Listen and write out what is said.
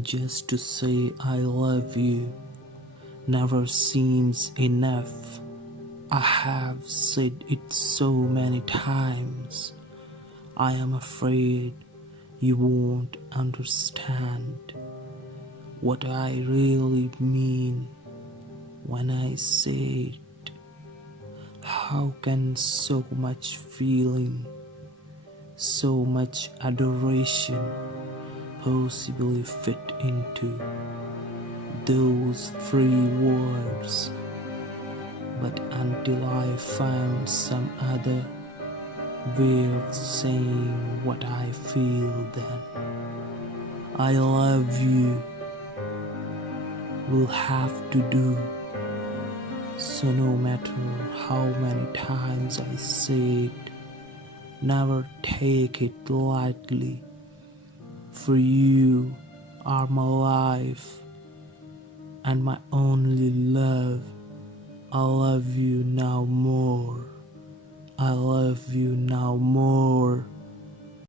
Just to say I love you never seems enough. I have said it so many times. I am afraid you won't understand what I really mean when I say it. How can so much feeling, so much adoration possibly fit into those three words? But until I found some other way of saying what I feel, then I love you will have to do. So no matter how many times I say it, never take it lightly, for you are my life and my only love. I love you now more. I love you now more.